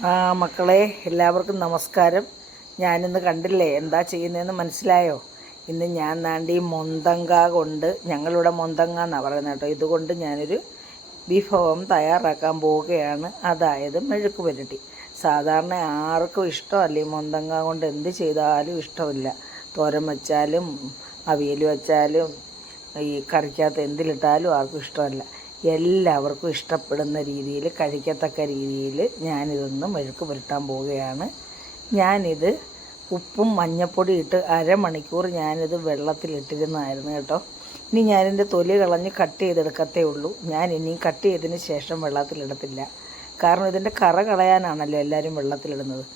മക്കളെ എല്ലാവർക്കും നമസ്കാരം. ഞാനിന്ന് കണ്ടില്ലേ എന്താ ചെയ്യുന്നതെന്ന് മനസ്സിലായോ? ഇന്ന് ഞാൻ നാണ്ടി മൊന്തങ്ക കൊണ്ട്, ഞങ്ങളിവിടെ മൊന്തങ്ങ എന്നാണ് പറയുന്നത് കേട്ടോ, ഇതുകൊണ്ട് ഞാനൊരു വിഭവം തയ്യാറാക്കാൻ പോവുകയാണ്. അതായത് മെഴുക്ക് പുരട്ടി. സാധാരണ ആർക്കും ഇഷ്ടമല്ല ഈ മൊന്തങ്ങ കൊണ്ട് എന്ത് ചെയ്താലും ഇഷ്ടമില്ല. തോരൻ വെച്ചാലും അവിയൽ വെച്ചാലും ഈ കറിക്കകത്ത് എന്തിലിട്ടാലും ആർക്കും ഇഷ്ടമല്ല. എല്ലാവർക്കും ഇഷ്ടപ്പെടുന്ന രീതിയിൽ, കഴിക്കത്തക്ക രീതിയിൽ ഞാനിതൊന്ന് മെഴുക്ക് പുരട്ടാൻ പോവുകയാണ്. ഞാനിത് ഉപ്പും മഞ്ഞൾപ്പൊടി ഇട്ട് അരമണിക്കൂർ ഞാനിത് വെള്ളത്തിലിട്ടിരുന്നതായിരുന്നു കേട്ടോ. ഇനി ഞാനിതിൻ്റെ തൊലി കളഞ്ഞ് കട്ട് ചെയ്തെടുക്കത്തേ ഉള്ളൂ. ഞാൻ ഇനിയും കട്ട് ചെയ്തതിന് ശേഷം വെള്ളത്തിലിടത്തില്ല. കാരണം ഇതിൻ്റെ കറ കളയാനാണല്ലോ എല്ലാവരും വെള്ളത്തിലിടുന്നത്.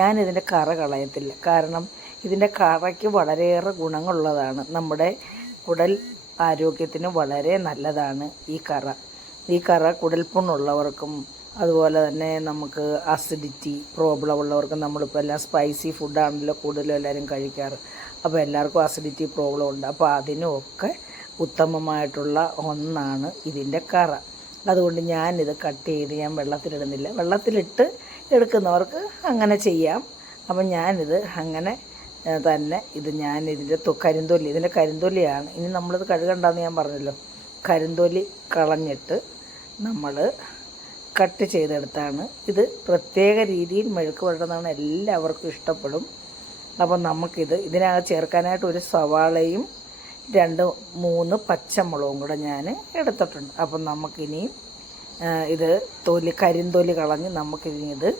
ഞാനിതിൻ്റെ കറ കളയത്തില്ല. കാരണം ഇതിൻ്റെ കറയ്ക്ക് വളരെയേറെ ഗുണങ്ങളുള്ളതാണ്. നമ്മുടെ കുടൽ ആരോഗ്യത്തിന് വളരെ നല്ലതാണ് ഈ കറ കുടൽപ്പുണ്ണുള്ളവർക്കും അതുപോലെ തന്നെ നമുക്ക് അസിഡിറ്റി പ്രോബ്ലം ഉള്ളവർക്കും, നമ്മളിപ്പോൾ എല്ലാം സ്പൈസി ഫുഡാണല്ലോ കൂടുതലും എല്ലാവരും കഴിക്കാറ്. അപ്പോൾ എല്ലാവർക്കും അസിഡിറ്റി പ്രോബ്ലം ഉണ്ട്. അപ്പോൾ അതിനുമൊക്കെ ഉത്തമമായിട്ടുള്ള ഒന്നാണ് ഇതിൻ്റെ കറ. അതുകൊണ്ട് ഞാനിത് കട്ട് ചെയ്ത് ഞാൻ വെള്ളത്തിലിടുന്നില്ല. വെള്ളത്തിലിട്ട് എടുക്കുന്നവർക്ക് അങ്ങനെ ചെയ്യാം. അപ്പം ഞാനിത് അങ്ങനെ തന്നെ ഞാനിതിൻ്റെ ഇതിൻ്റെ കരിന്തൊലിയാണ്. ഇനി നമ്മളിത് കഴുകണ്ടെന്ന് ഞാൻ പറഞ്ഞല്ലോ. കരിന്തൊലി കളഞ്ഞിട്ട് നമ്മൾ കട്ട് ചെയ്തെടുത്താണ്. ഇത് പ്രത്യേക രീതിയിൽ മെഴുക്ക് പുരട്ടുന്നതാണ്, എല്ലാവർക്കും ഇഷ്ടപ്പെടും. അപ്പം ഇതിനകത്ത് ചേർക്കാനായിട്ട് ഒരു സവാളയും 2-3 പച്ചമുളകും കൂടെ ഞാൻ എടുത്തിട്ടുണ്ട്. അപ്പം നമുക്കിനിയും ഇത് കരിന്തൊലി കളഞ്ഞ് നമുക്കിനി ഇത്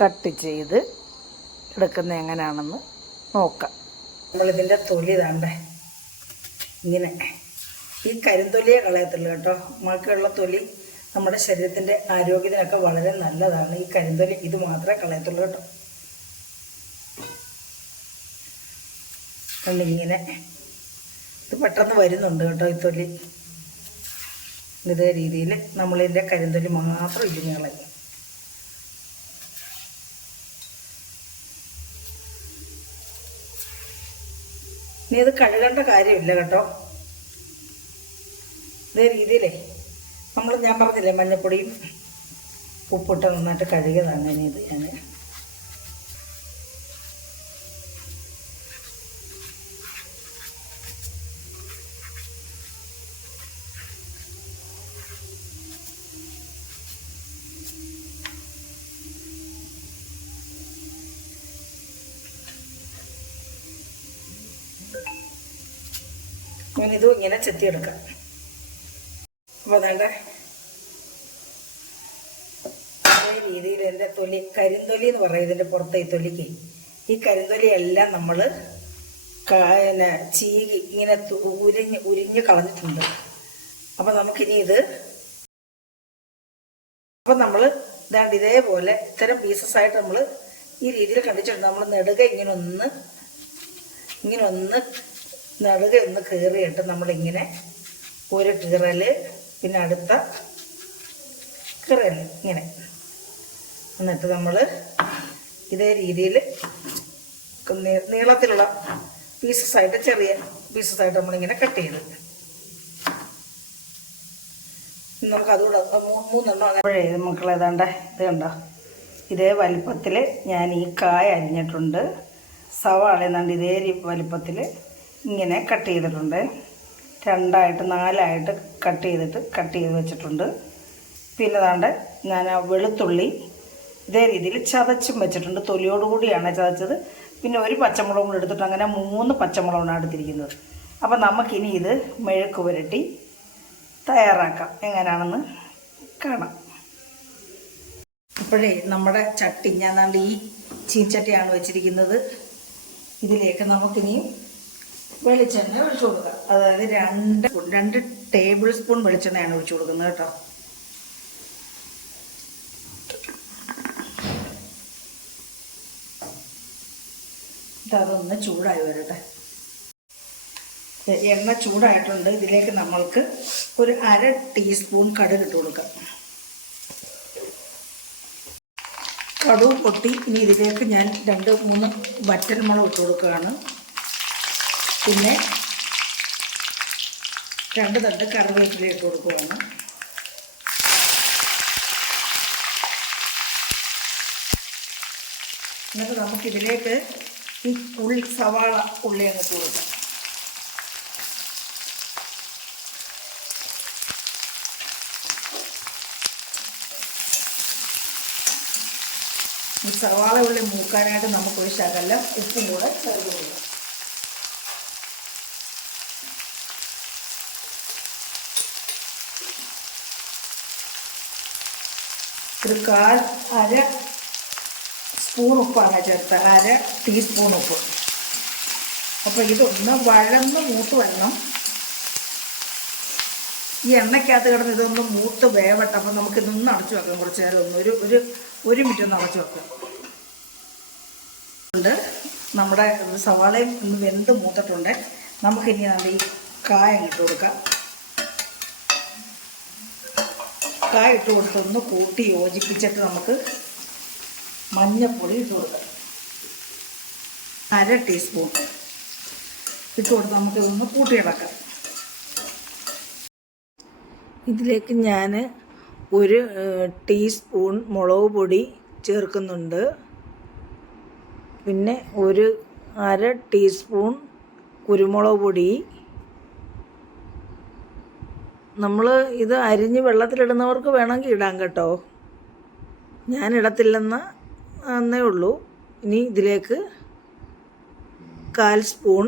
കട്ട് ചെയ്ത് എടുക്കുന്നത് എങ്ങനെയാണെന്ന് നോക്കാം. നമ്മളിതിൻ്റെ തൊലി താണ്ടേ ഇങ്ങനെ, ഈ കരിന്തൊലിയെ കളയത്തുള്ളൂ കേട്ടോ. ബാക്കിയുള്ള തൊലി നമ്മുടെ ശരീരത്തിൻ്റെ ആരോഗ്യത്തിനൊക്കെ വളരെ നല്ലതാണ്. ഈ കരിന്തൊലി ഇത് മാത്രമേ കളയത്തുള്ളൂ കേട്ടോ. ഇങ്ങനെ ഇത് പെട്ടെന്ന് വരുന്നുണ്ട് കേട്ടോ ഈ തൊലി. ഇതേ രീതിയിൽ നമ്മളിതിൻ്റെ കരിന്തൊലി മാത്രം ഇരിഞ്ഞ് കളയും. ഇനി ഇത് കഴുകേണ്ട കാര്യമില്ല കേട്ടോ. ഇതേ രീതിയിലേ ഞാൻ പറഞ്ഞില്ലേ മഞ്ഞൾപ്പൊടിയും ഉപ്പിട്ട് നന്നായിട്ട് കഴുകിയതാണ്. ഇനി ഇത് ഇതും ഇങ്ങനെ ചെത്തിയെടുക്കാം. അപ്പോൾ അതേ രീതിയിൽ എൻ്റെ കരിന്തൊലി എന്ന് പറയും ഇതിൻ്റെ പുറത്തെ ഈ തൊലിക്ക്. ഈ കരിന്തൊലിയെല്ലാം നമ്മൾ ചീകി ഇങ്ങനെ ഉരിഞ്ഞ് കളഞ്ഞിട്ടുണ്ട്. അപ്പം നമുക്കിനി നമ്മൾ ഇതേപോലെ ഇത്തരം പീസസായിട്ട് നമ്മൾ ഈ രീതിയിൽ കണ്ടിട്ടുണ്ട്. നമ്മൾ നെടുക ഇങ്ങനെ ഒന്ന് നടുക ഒന്ന് കീറിയിട്ട് നമ്മളിങ്ങനെ ഒരു കീറൽ, പിന്നെ അടുത്ത കീറൽ ഇങ്ങനെ, എന്നിട്ട് നമ്മൾ ഇതേ രീതിയിൽ നീളത്തിലുള്ള പീസസായിട്ട്, ചെറിയ പീസസായിട്ട് നമ്മളിങ്ങനെ കട്ട് ചെയ്ത് നമുക്ക് അതുകൂടെ 3 എണ്ണം അങ്ങനെ മക്കളെ ഏതാണ്ട് ഇത് കണ്ടോ. ഇതേ വലിപ്പത്തിൽ ഞാൻ ഈ കായ അരിഞ്ഞിട്ടുണ്ട്. സവാള ഏതാണ്ട് ഇതേ വലിപ്പത്തിൽ ഇങ്ങനെ കട്ട് ചെയ്തിട്ടുണ്ട്. 2 4 കട്ട് ചെയ്ത് വെച്ചിട്ടുണ്ട്. പിന്നെ ദാണ്ട് ഞാൻ വെളുത്തുള്ളി ഇതേ രീതിയിൽ ചതച്ചും വെച്ചിട്ടുണ്ട്. തൊലിയോടുകൂടിയാണ് ചതച്ചത്. പിന്നെ ഒരു പച്ചമുളകും കൂടെ എടുത്തിട്ട് അങ്ങനെ 3 പച്ചമുളകാണ് എടുത്തിരിക്കുന്നത്. അപ്പം നമുക്കിനി ഇത് മെഴുക്ക് പുരട്ടി തയ്യാറാക്കാം. എങ്ങനെയാണെന്ന് കാണാം. അപ്പോഴേ നമ്മുടെ ചട്ടി ഞാൻ ദാണ്ട് ഈ ചീൻചട്ടിയാണ് വെച്ചിരിക്കുന്നത്. ഇതിലേക്ക് നമുക്കിനിയും വെളിച്ചെണ്ണ ഒഴിച്ചു കൊടുക്കുക. അതായത് 2 ടേബിൾ സ്പൂൺ വെളിച്ചെണ്ണയാണ് ഒഴിച്ചു കൊടുക്കുന്നത് കേട്ടോ. അതൊന്ന് ചൂടായി വരട്ടെ. എണ്ണ ചൂടായിട്ടുണ്ട്. ഇതിലേക്ക് നമ്മൾക്ക് ഒരു 1/2 ടീസ്പൂൺ കടുക് ഇട്ട് കൊടുക്കാം. കടുക് പൊട്ടി. ഇനി ഇതിലേക്ക് ഞാൻ 2-3 വറ്റൽമുളക് ഇട്ട് കൊടുക്കുകയാണ്. പിന്നെ 2 തണ്ട് കറിവേപ്പില ഇട്ട് കൊടുക്കുകയാണ്. എന്നിട്ട് നമുക്കിതിലേക്ക് ഈ സവാള ഉള്ളി അങ്ങ് കൊടുക്കാം. ഈ സവാള ഉള്ളി മൂക്കാനായിട്ട് നമുക്കൊരു ശകലം ഉപ്പും കൂടെ ചേർത്ത് കൊടുക്കാം. ഒരു അര സ്പൂൺ ഉപ്പാണ് ചേർത്ത്, അര ടീസ്പൂൺ ഉപ്പ്. അപ്പോൾ ഇതൊന്ന് വഴന്ന് മൂത്ത് വരണം. ഈ എണ്ണയ്ക്കകത്ത് കിടന്ന് ഇതൊന്ന് മൂത്ത് വേവട്ടെ. അപ്പം നമുക്കിതൊന്ന് അടച്ചു വെക്കാം. കുറച്ച് നേരം ഒന്ന് ഒരു മിനിറ്റ് ഒന്ന് അടച്ചു വെക്കാം. നമ്മുടെ സവാളയും ഒന്ന് വെന്ത് മൂത്തിട്ടുണ്ട്. നമുക്കിനി നല്ല ഈ കായ ഇട്ട് കൊടുക്കാം. കായ ഇട്ട് കൊടുത്തൊന്ന് കൂട്ടി യോജിപ്പിച്ചിട്ട് നമുക്ക് മഞ്ഞൾപ്പൊടി ഇട്ട് കൊടുക്കാം. അര ടീസ്പൂൺ ഇട്ട് കൊടുത്ത് നമുക്കിതൊന്ന് കൂട്ടിയിളക്കാം. ഇതിലേക്ക് ഞാൻ ഒരു ടീസ്പൂൺ മുളക് പൊടി ചേർക്കുന്നുണ്ട്. പിന്നെ ഒരു അര ടീസ്പൂൺ കുരുമുളക് പൊടി. നമ്മൾ ഇത് അരിഞ്ഞ് വെള്ളത്തിലിടുന്നവർക്ക് വേണമെങ്കിൽ ഇടാം കേട്ടോ. ഞാനിടത്തില്ലെന്നേ ഉള്ളൂ. ഇനി ഇതിലേക്ക് 1/4 സ്പൂൺ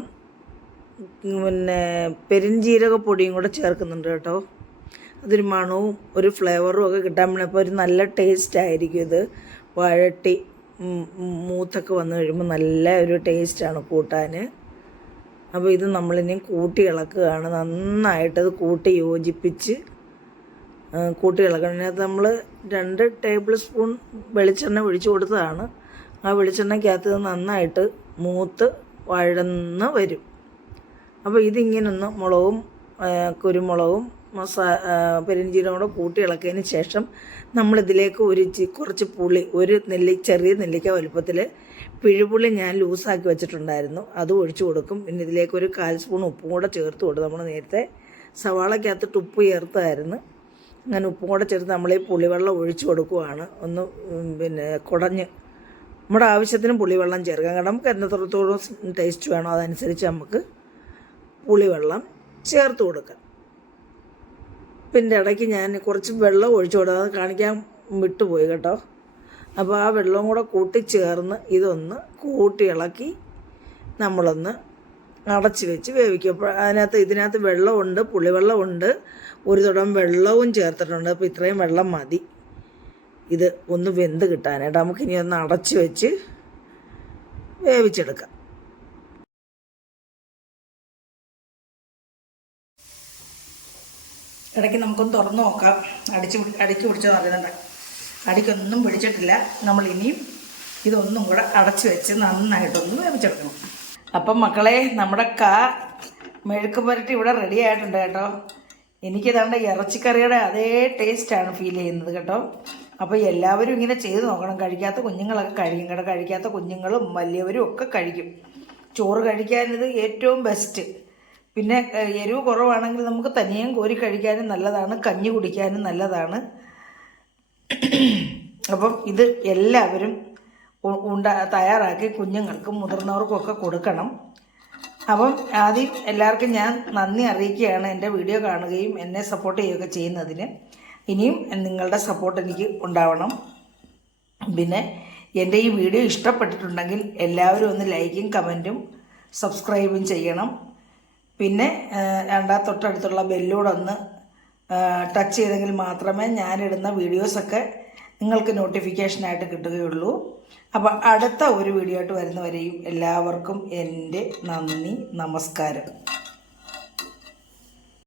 പിന്നെ പെരുംജീരകപ്പൊടിയും കൂടെ ചേർക്കുന്നുണ്ട് കേട്ടോ. അതൊരു മണവും ഒരു ഫ്ലേവറും ഒക്കെ കിട്ടാൻ വേണ്ടി. അപ്പോൾ ഒരു നല്ല ടേസ്റ്റ് ആയിരിക്കും ഇത്. വഴട്ടി മൂത്തൊക്കെ വന്നു കഴിയുമ്പോൾ നല്ല ഒരു ടേസ്റ്റാണ് കൂട്ടാൻ. അപ്പോൾ ഇത് നമ്മളിനി കൂട്ടി ഇളക്കുകയാണ്. നന്നായിട്ടത് കൂട്ടി യോജിപ്പിച്ച് കൂട്ടി ഇളക്കണം. അതിനകത്ത് നമ്മൾ 2 ടേബിൾ സ്പൂൺ വെളിച്ചെണ്ണ ഒഴിച്ചു കൊടുത്തതാണ്. ആ വെളിച്ചെണ്ണയ്ക്കകത്ത് നന്നായിട്ട് മൂത്ത് വഴന്ന് വരും. അപ്പോൾ ഇതിങ്ങനൊന്ന് മുളകും കുരുമുളകും പെരുംജീരകം കൂടെ കൂട്ടി ഇളക്കിയതിന് ശേഷം നമ്മളിതിലേക്ക് കുറച്ച് പുളി, ചെറിയ നെല്ലിക്ക വലുപ്പത്തിൽ പിഴുപുളി ഞാൻ ലൂസാക്കി വെച്ചിട്ടുണ്ടായിരുന്നു, അത് ഒഴിച്ചു കൊടുക്കും. പിന്നെ ഇതിലേക്ക് ഒരു 1/4 സ്പൂൺ ഉപ്പും കൂടെ ചേർത്ത് കൊടുക്കും. നമ്മൾ നേരത്തെ സവാളയ്ക്കകത്തിട്ട് ഉപ്പ് ചേർത്തായിരുന്നു. അങ്ങനെ ഉപ്പും കൂടെ ചേർത്ത് നമ്മൾ ഈ പുളിവെള്ളം ഒഴിച്ചു കൊടുക്കുവാണ്. ഒന്ന് പിന്നെ കുടഞ്ഞ് നമ്മുടെ ആവശ്യത്തിന് പുളിവെള്ളം ചേർക്കാം. കാരണം നമുക്ക് എത്രത്തോളം ടേസ്റ്റ് വേണോ അതനുസരിച്ച് നമുക്ക് പുളിവെള്ളം ചേർത്ത് കൊടുക്കാം. പിന്നെ ഇടയ്ക്ക് ഞാൻ കുറച്ച് വെള്ളം ഒഴിച്ചു കൊടുക്കാം, അത് കാണിക്കാൻ വിട്ടുപോയി കേട്ടോ. അപ്പോൾ ആ വെള്ളവും കൂടെ കൂട്ടിച്ചേർന്ന് ഇതൊന്ന് കൂട്ടി ഇളക്കി നമ്മളൊന്ന് അടച്ച് വെച്ച് വേവിക്കും. അപ്പോൾ ഇതിനകത്ത് വെള്ളമുണ്ട്, പുളിവെള്ളമുണ്ട്, ഒരു തുടം വെള്ളവും ചേർത്തിട്ടുണ്ട്. അപ്പോൾ ഇത്രയും വെള്ളം മതി ഇത് ഒന്ന് വെന്ത് കിട്ടാനായിട്ട്. നമുക്കിനി ഒന്ന് അടച്ച് വെച്ച് വേവിച്ചെടുക്കാം. ഇടയ്ക്ക് നമുക്കൊന്ന് തുറന്ന് നോക്കാം. അടിക്ക് പിടിച്ചോ അറിയുന്നുണ്ട്. അടിക്കൊന്നും പിടിച്ചിട്ടില്ല. നമ്മളിനിയും ഇതൊന്നും കൂടെ അടച്ച് വെച്ച് നന്നായിട്ടൊന്ന് വേവിച്ചെടുക്കണം. അപ്പം മക്കളെ, നമ്മുടെ മെഴുക്ക് പുരട്ടി ഇവിടെ റെഡി ആയിട്ടുണ്ട് കേട്ടോ. എനിക്കിതാണ്ട് ഇറച്ചിക്കറിയുടെ അതേ ടേസ്റ്റാണ് ഫീൽ ചെയ്യുന്നത് കേട്ടോ. അപ്പോൾ എല്ലാവരും ഇങ്ങനെ ചെയ്ത് നോക്കണം. കഴിക്കാത്ത കുഞ്ഞുങ്ങളൊക്കെ കഴിക്കും കേട്ടോ. കഴിക്കാത്ത കുഞ്ഞുങ്ങളും വലിയവരും ഒക്കെ കഴിക്കും. ചോറ് കഴിക്കാനിത് ഏറ്റവും ബെസ്റ്റ്. പിന്നെ എരിവ് കുറവാണെങ്കിൽ നമുക്ക് തനിയും കോരി കഴിക്കാനും നല്ലതാണ്, കഞ്ഞി കുടിക്കാനും നല്ലതാണ്. അപ്പം ഇത് എല്ലാവരും തയ്യാറാക്കി കുഞ്ഞുങ്ങൾക്കും മുതിർന്നവർക്കും ഒക്കെ കൊടുക്കണം. അപ്പം ആദ്യം എല്ലാവർക്കും ഞാൻ നന്ദി അറിയിക്കുകയാണ്, എൻ്റെ വീഡിയോ കാണുകയും എന്നെ സപ്പോർട്ട് ചെയ്യുകയൊക്കെ ചെയ്യുന്നതിന്. ഇനിയും നിങ്ങളുടെ സപ്പോർട്ട് എനിക്ക് ഉണ്ടാവണം. പിന്നെ എൻ്റെ ഈ വീഡിയോ ഇഷ്ടപ്പെട്ടിട്ടുണ്ടെങ്കിൽ എല്ലാവരും ഒന്ന് ലൈക്കും കമൻറ്റും സബ്സ്ക്രൈബും ചെയ്യണം. പിന്നെ തൊട്ടടുത്തുള്ള ബെല്ലൂടെ ഒന്ന് ടച്ച് ചെയ്തെങ്കിൽ മാത്രമേ ഞാനിടുന്ന വീഡിയോസൊക്കെ നിങ്ങൾക്ക് നോട്ടിഫിക്കേഷനായിട്ട് കിട്ടുകയുള്ളൂ. അപ്പോൾ അടുത്ത ഒരു വീഡിയോ ആയിട്ട് വരുന്നവരെയും എല്ലാവർക്കും എൻ്റെ നന്ദി, നമസ്കാരം.